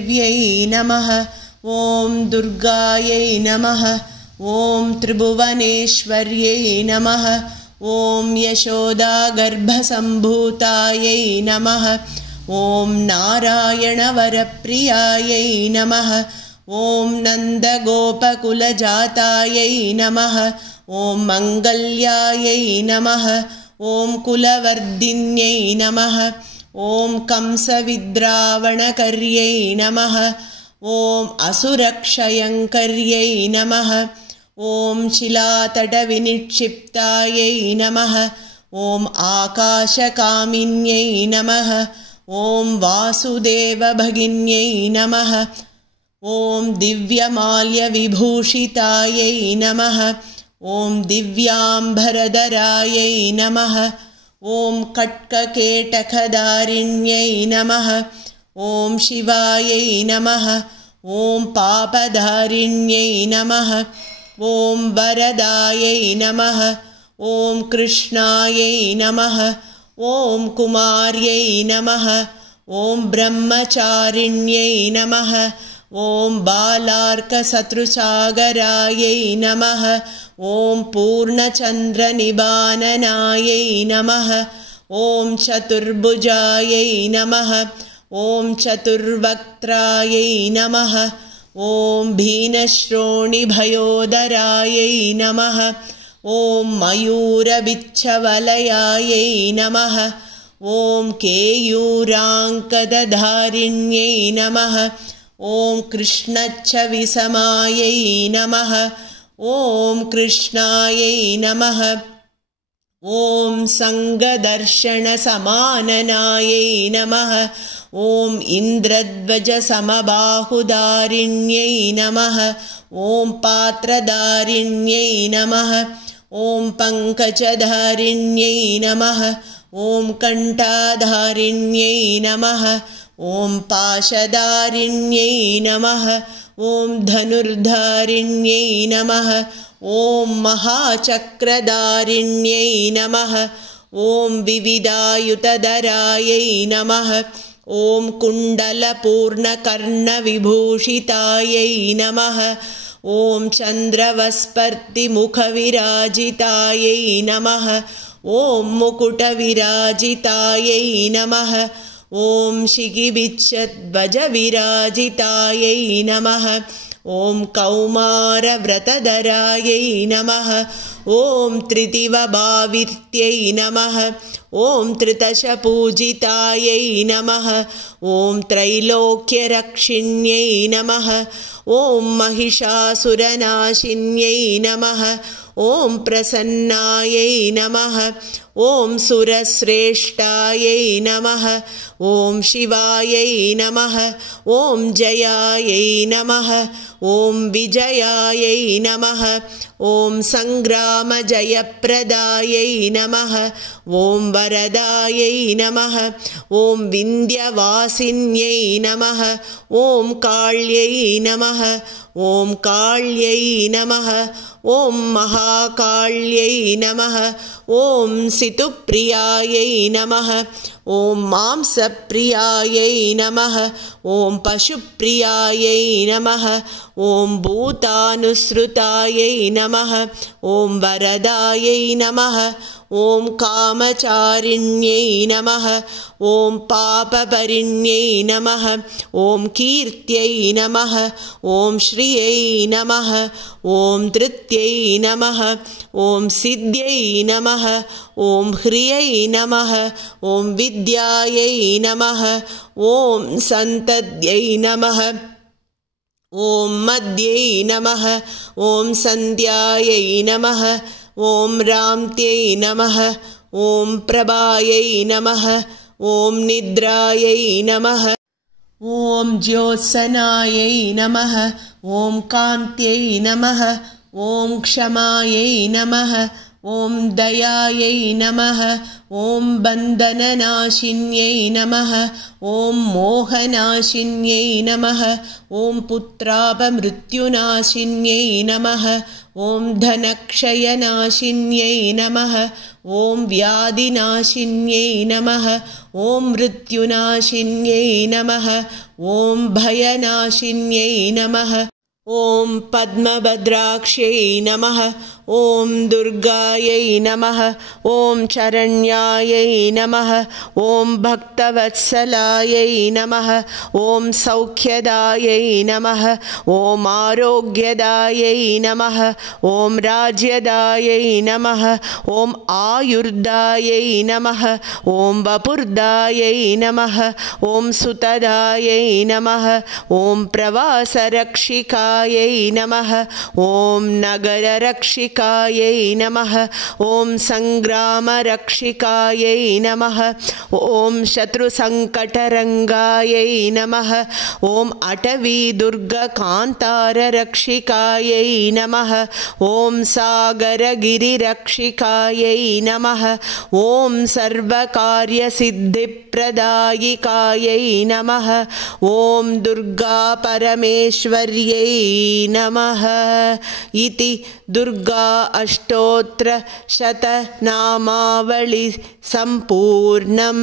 देव्यै नमः। ॐ दुर्गायै नमः। ॐ त्रिभुवनेश्वर्यै नमः। ॐ यशोदागर्भसम्भूतायै नमः। ॐ नारायणवरप्रियायै नमः। ॐ नन्दगोपकुलजातायै नमः। ॐ मङ्गल्यायै नमः। ॐ कुलवर्धिन्यै नमः। ॐ कंसविद्रावणकर्यै नमः। ॐ असुरक्षयङ्कर्यै नमः। ॐ शिलातटविनिक्षिप्तायै नमः। ॐ आकाशकामिन्यै नमः। ॐ वासुदेवभगिन्यै नमः। ॐ दिव्यमाल्यविभूषितायै नमः। ॐ दिव्याम्बरधरायै नमः। ॐ कट्ककेटकधारिण्यै नमः। ॐ शिवायै नमः। ॐ पापधारिण्यै नमः। ॐ वरदायै नमः। ॐ कृष्णायै नमः। ॐ कुमार्यै नमः। ॐ ब्रह्मचारिण्यै नमः। ॐ बालार्कशत्रुसागरायै नमः। ॐ पूर्णचन्द्रनिबाननायै नमः। ॐ चतुर्भुजायै नमः। ॐ चतुर्वक्त्रायै नमः। ॐ भीनश्रोणिभयोदरायै नमः। ॐ मयूरबिच्छवलयायै नमः। ॐ केयूराङ्कदधारिण्यै नमः। ॐ कृष्णच्छविसमायै नमः। ॐ कृष्णायै नमः। ॐ सङ्गदर्शनसमाननायै नमः। ॐ इन्द्रध्वजसमबाहुधारिण्यै नमः। ॐ पात्रधारिण्यै नमः। ॐ पङ्कजधारिण्यै नमः। ॐ कण्ठाधारिण्यै नमः। ॐ पाशधारिण्यै नमः। ॐ धनुर्धारिण्यै नमः। ॐ महाचक्रधारिण्यै नमः। ॐ विविधायुधधरायै नमः। ॐ कुण्डलपूर्णकर्णविभूषितायै नमः। ॐ चन्द्रवस्पर्तिमुखविराजितायै नमः। ॐ मुकुटविराजितायै नमः। ॐ शिगिबिच्छध्वजविराजितायै नमः। ॐ कौमारव्रतधरायै नमः। ॐ त्रिदिवभावित्यै नमः। ॐ त्रिदशपूजितायै नमः। ॐ त्रैलोक्यरक्षिण्यै नमः। ॐ महिषासुरनाशिन्यै नमः। ॐ प्रसन्नायै नमः। ॐ सुरश्रेष्ठायै नमः। ॐ शिवायै नमः। ॐ जयायै नमः। ॐ विजयायै नमः। ॐ सङ्ग्रामजयप्रदायै नमः। ॐ वरदायै नमः। ॐ विन्ध्यवासिन्यै नमः। ॐ काल्यै नमः। ॐ काल्यै नमः। ॐ महाकाल्यै नमः। ॐ सितुप्रियायै नमः। ॐ मांसप्रियायै नमः। ॐ पशुप्रियायै नमः। ॐ भूतानुसृतायै नमः। ॐ वरदायै नमः। ॐ कामचारिण्यै नमः। ॐ पापभरिण्यै नमः। ॐ कीर्त्यै नमः। ॐ श्रियै नमः। ॐ धृत्यै नमः। ॐ सिद्ध्यै नमः। ॐ ह्रियै नमः। ॐ विद्यायै नमः। ॐ सन्तत्यै नमः। ॐ मद्यै नमः। ॐ सन्ध्यायै नमः। ॐ राम्त्यै नमः। ॐ प्रभायै नमः। ॐ निद्रायै नमः। ॐ ज्योत्सनायै नमः। ॐ कान्त्यै नमः। ॐ क्षमायै नमः। ॐ दयायै नमः ॐ बन्धननाशिन्यै नमः ॐ मोहनाशिन्यै नमः ॐ पुत्रापमृत्युनाशिन्यै नमः ॐ धनक्षयनाशिन्यै नमः ॐ व्याधिनाशिन्यै नमः ॐ मृत्युनाशिन्यै नमः ॐ भयनाशिन्यै नमः ॐ पद्मभद्राक्ष्यै नमः ॐ दुर्गायै नमः ॐ शरण्यायै नमः ॐ भक्तवत्सलायै नमः ॐ सौख्यदायै नमः ॐ आरोग्यदायै नमः ॐ राज्यदायै नमः ॐ आयुर्दायै नमः ॐ वपुर्दायै नमः ॐ सुतदायै नमः ॐ प्रवासरक्षिकायै नमः ॐ नगररक्षिकायै नमः ॐ संग्रामरक्षिकायै नमः ॐ शत्रुसङ्कटरङ्गायै नमः ॐ अटवीदुर्गकान्ताररक्षिकायै नमः ॐ सागरगिरिरक्षिकायै नमः ॐ सर्वकार्यसिद्धिप्रदायिकायै नमः ॐ दुर्गापरमेश्वर्यै नमः इति दुर्गा अष्टोत्तर शतनामावली सम्पूर्णम्।